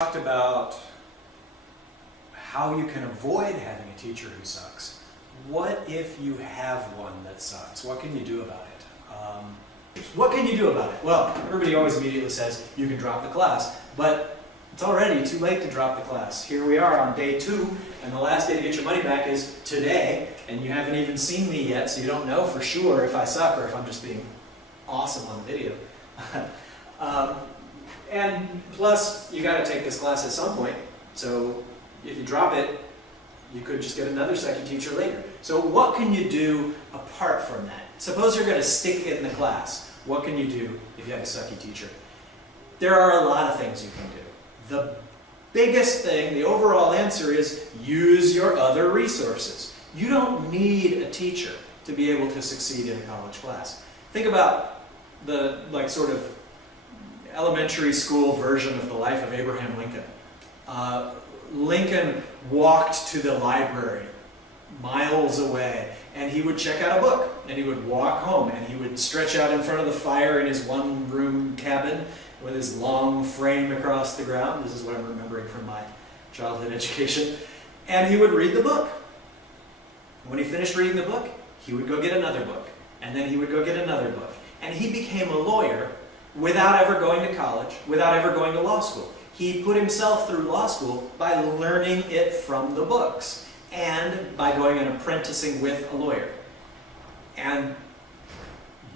Talked about how you can avoid having a teacher who sucks. What if you have one that sucks? What can you do about it? What can you do about it? Well, everybody always immediately says you can drop the class, but it's already too late to drop the class. Here we are on day 2, and the last day to get your money back is today, and you haven't even seen me yet, so you don't know for sure if I suck or if I'm just being awesome on the video. And plus, you got to take this class at some point, so if you drop it, you could just get another sucky teacher later. So what can you do apart from that? Suppose you're going to stick in the class. What can you do if you have a sucky teacher? There are a lot of things you can do. The biggest thing, the overall answer is use your other resources. You don't need a teacher to be able to succeed in a college class. Think about the sort of elementary school version of the life of Abraham Lincoln. Lincoln walked to the library miles away, and he would check out a book, and he would walk home, and he would stretch out in front of the fire in his one-room cabin with his long frame across the ground. This is what I'm remembering from my childhood education. And he would read the book. When he finished reading the book, he would go get another book, and then he would go get another book. And he became a lawyer without ever going to college, without ever going to law school. He put himself through law school by learning it from the books and by going and apprenticing with a lawyer. And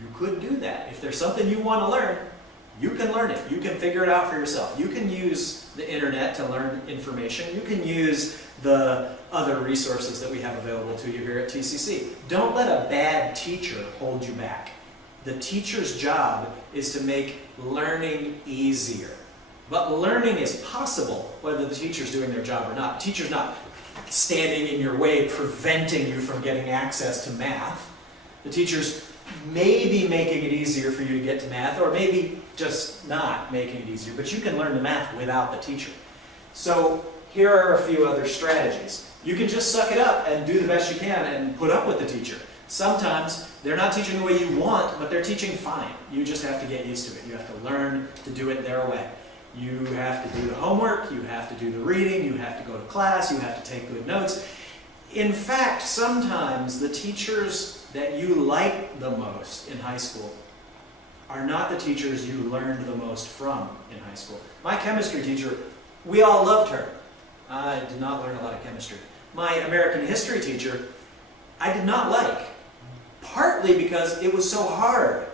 you could do that. If there's something you want to learn, you can learn it. You can figure it out for yourself. You can use the internet to learn information. You can use the other resources that we have available to you here at TCC. Don't let a bad teacher hold you back. The teacher's job is to make learning easier. But learning is possible whether the teacher's doing their job or not. The teacher's not standing in your way, preventing you from getting access to math. The teacher's maybe making it easier for you to get to math, or maybe just not making it easier. But you can learn the math without the teacher. So here are a few other strategies. You can just suck it up and do the best you can and put up with the teacher. Sometimes they're not teaching the way you want, but they're teaching fine. You just have to get used to it. You have to learn to do it their way. You have to do the homework, you have to do the reading, you have to go to class, you have to take good notes. In fact, sometimes the teachers that you like the most in high school are not the teachers you learned the most from in high school. My chemistry teacher, we all loved her. I did not learn a lot of chemistry. My American history teacher, I did not like. Partly because it was so hard,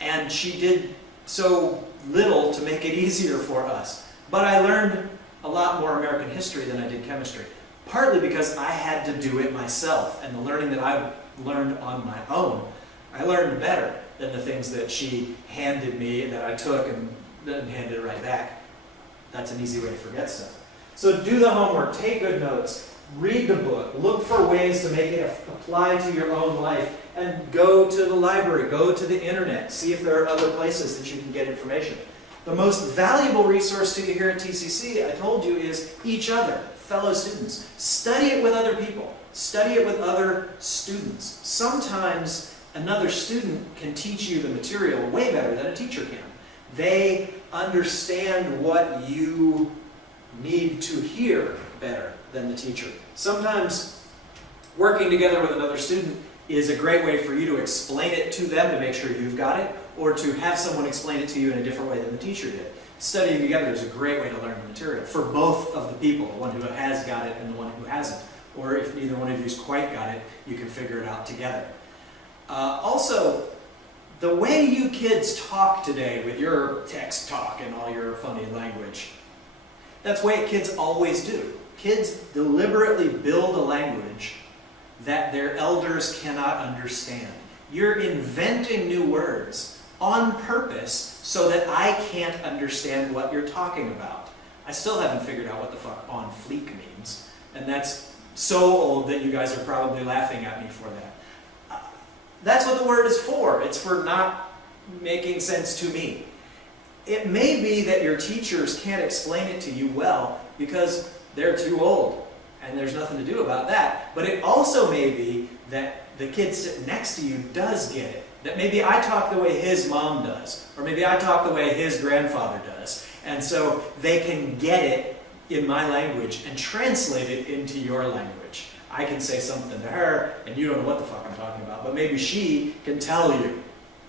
and she did so little to make it easier for us. But I learned a lot more American history than I did chemistry. Partly because I had to do it myself, and the learning that I learned on my own, I learned better than the things that she handed me, that I took and then handed right back. That's an easy way to forget stuff. So do the homework, take good notes, read the book, look for ways to make it apply to your own life, and go to the library, go to the internet, see if there are other places that you can get information. The most valuable resource to you here at TCC, I told you, is each other, fellow students. Study it with other people. Study it with other students. Sometimes another student can teach you the material way better than a teacher can. They understand what you need to hear better than the teacher. Sometimes working together with another student is a great way for you to explain it to them to make sure you've got it, or to have someone explain it to you in a different way than the teacher did. Studying together is a great way to learn the material for both of the people, the one who has got it and the one who hasn't. Or if neither one of you's quite got it, you can figure it out together. Also, the way you kids talk today with your text talk and all your funny language, that's the way kids always do. Kids deliberately build a language that their elders cannot understand. You're inventing new words on purpose so that I can't understand what you're talking about. I still haven't figured out what the fuck on fleek means, and that's so old that you guys are probably laughing at me for that. That's what the word is for. It's for not making sense to me. It may be that your teachers can't explain it to you well because they're too old, and there's nothing to do about that. But it also may be that the kid sitting next to you does get it. That maybe I talk the way his mom does, or maybe I talk the way his grandfather does, And so they can get it in my language and translate it into your language. I can say something to her, and you don't know what the fuck I'm talking about, but maybe she can tell you,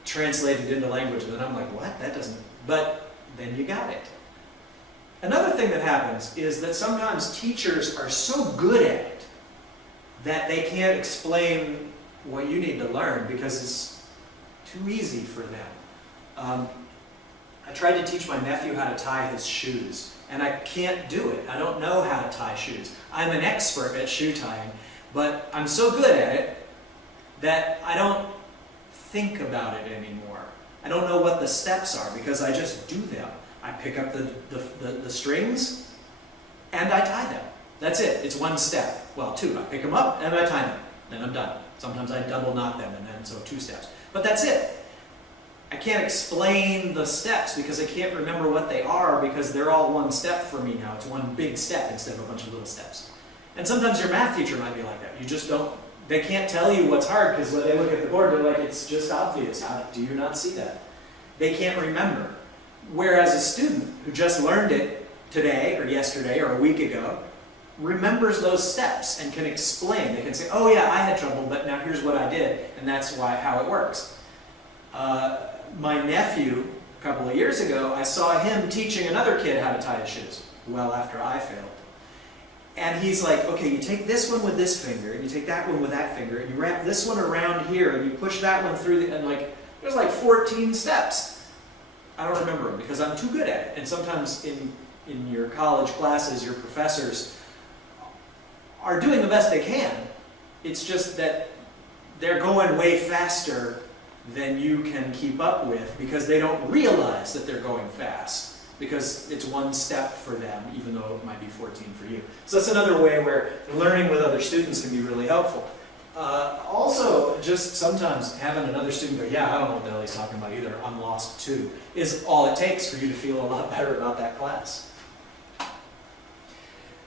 translate it into language, and then I'm like, what? That doesn't... But then you got it. Another thing that happens is that sometimes teachers are so good at it that they can't explain what you need to learn because it's too easy for them. I tried to teach my nephew how to tie his shoes, and I can't do it. I don't know how to tie shoes. I'm an expert at shoe tying, but I'm so good at it that I don't think about it anymore. I don't know what the steps are because I just do them. I pick up the strings and I tie them. That's it. It's one step. Well, two. I pick them up and I tie them. Then I'm done. Sometimes I double knot them, and then so 2 steps. But that's it. I can't explain the steps because I can't remember what they are because they're all one step for me now. It's one big step instead of a bunch of little steps. And sometimes your math teacher might be like that. You just don't, they can't tell you what's hard because when they look at the board, they're like, it's just obvious. How do you not see that? They can't remember. Whereas a student who just learned it today or yesterday or a week ago remembers those steps and can explain. They can say, oh yeah, I had trouble, but now here's what I did, and that's how it works. My nephew, a couple of years ago, I saw him teaching another kid how to tie his shoes, well after I failed. And he's like, okay, you take this one with this finger, and you take that one with that finger, and you wrap this one around here, and you push that one through, and like, there's like 14 steps. I don't remember them because I'm too good at it. And sometimes in your college classes, your professors are doing the best they can. It's just that they're going way faster than you can keep up with because they don't realize that they're going fast because it's one step for them, even though it might be 14 for you. So that's another way where learning with other students can be really helpful. Also, just sometimes having another student go, yeah, I don't know what the hell he's talking about either, I'm lost too, is all it takes for you to feel a lot better about that class.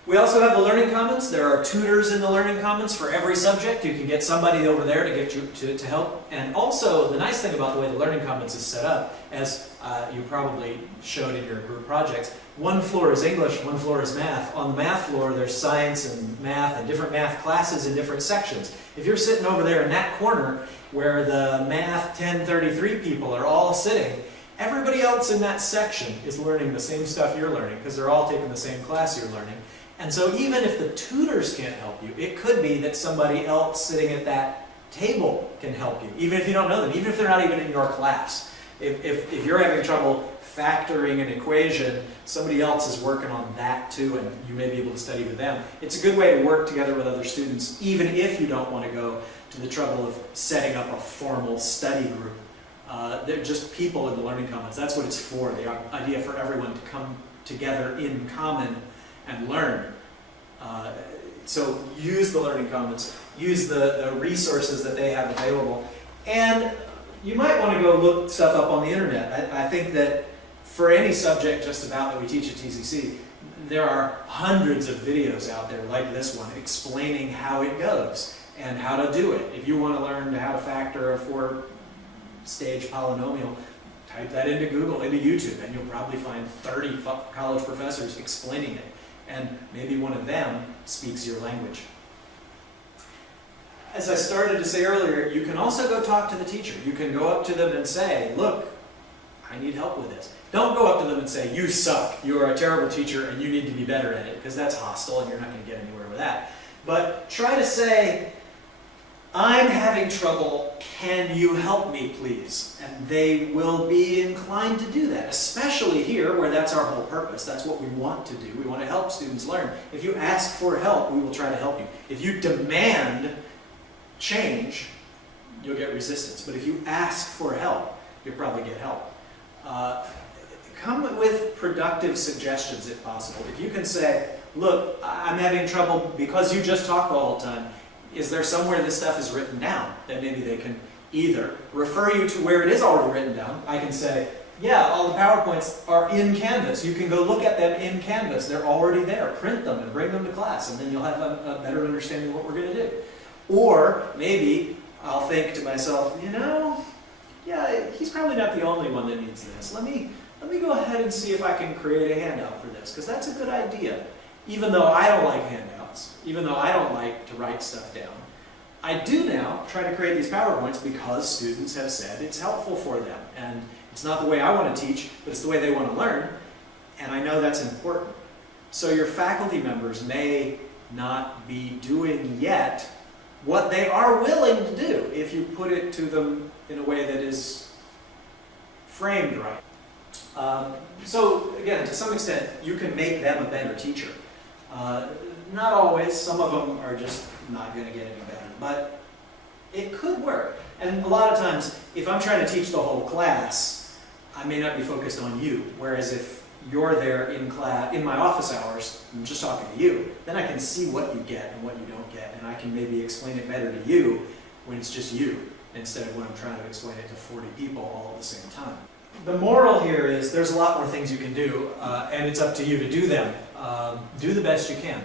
We also have the Learning Commons. There are tutors in the Learning Commons for every subject. You can get somebody over there to get you to help. And also, the nice thing about the way the Learning Commons is set up, as you probably showed in your group projects, one floor is English, one floor is math. On the math floor, there's science and math and different math classes in different sections. If you're sitting over there in that corner where the Math 1033 people are all sitting, everybody else in that section is learning the same stuff you're learning because they're all taking the same class you're learning. And so even if the tutors can't help you, it could be that somebody else sitting at that table can help you, even if you don't know them, even if they're not even in your class. If you're having trouble factoring an equation, somebody else is working on that too, and you may be able to study with them. It's a good way to work together with other students, even if you don't want to go to the trouble of setting up a formal study group. They're just people in the Learning Commons. That's what it's for, the idea for everyone to come together in common and learn. So use the Learning Commons, use the resources that they have available, and you might want to go look stuff up on the internet. I think that for any subject just about that we teach at TCC, there are hundreds of videos out there like this one explaining how it goes and how to do it. If you want to learn how to factor a 4-stage polynomial, type that into Google, into YouTube, and you'll probably find 30 college professors explaining it. And maybe one of them speaks your language. As I started to say earlier, you can also go talk to the teacher. You can go up to them and say, look, I need help with this. Don't go up to them and say, you suck, you are a terrible teacher and you need to be better at it, because that's hostile and you're not going to get anywhere with that. But try to say, I'm having trouble, can you help me please? And they will be inclined to do that, especially here where that's our whole purpose. That's what we want to do. We want to help students learn. If you ask for help, we will try to help you. If you demand change, you'll get resistance. But if you ask for help, you'll probably get help. Come with productive suggestions if possible. If you can say, look, I'm having trouble because you just talk all the time. Is there somewhere this stuff is written down? Then maybe they can either refer you to where it is already written down. I can say, yeah, all the PowerPoints are in Canvas. You can go look at them in Canvas. They're already there. Print them and bring them to class, and then you'll have a better understanding of what we're going to do. Or maybe I'll think to myself, you know, yeah, he's probably not the only one that needs this. Let me let me go ahead and see if I can create a handout for this, because that's a good idea. Even though I don't like handouts, even though I don't like to write stuff down, I do now try to create these PowerPoints because students have said it's helpful for them. And it's not the way I want to teach, but it's the way they want to learn, and I know that's important. So your faculty members may not be doing yet what they are willing to do if you put it to them in a way that is framed right. So again, to some extent, you can make them a better teacher. Not always, some of them are just not going to get any better, but it could work. And a lot of times, if I'm trying to teach the whole class, I may not be focused on you, whereas if you're there in class, in my office hours, I'm just talking to you, then I can see what you get and what you don't get, and I can maybe explain it better to you when it's just you, instead of when I'm trying to explain it to 40 people all at the same time. The moral here is there's a lot more things you can do, and it's up to you to do them. Do the best you can.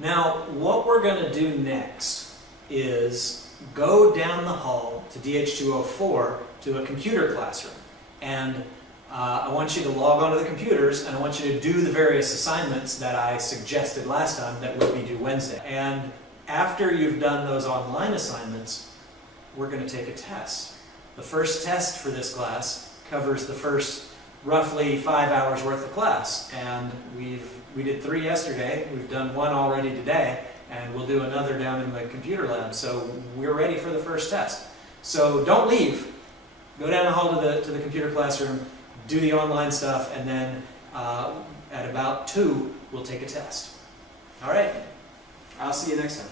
Now, what we're going to do next is go down the hall to DH204 to a computer classroom. And I want you to log onto the computers, and I want you to do the various assignments that I suggested last time that would be due Wednesday. And after you've done those online assignments, we're going to take a test. The first test for this class covers the first roughly 5 hours worth of class, and we did 3 yesterday, we've done 1 already today, and we'll do another down in the computer lab, so we're ready for the first test. So don't leave, go down the hall to the computer classroom, do the online stuff, and then at about 2 we'll take a test. All right, I'll see you next time.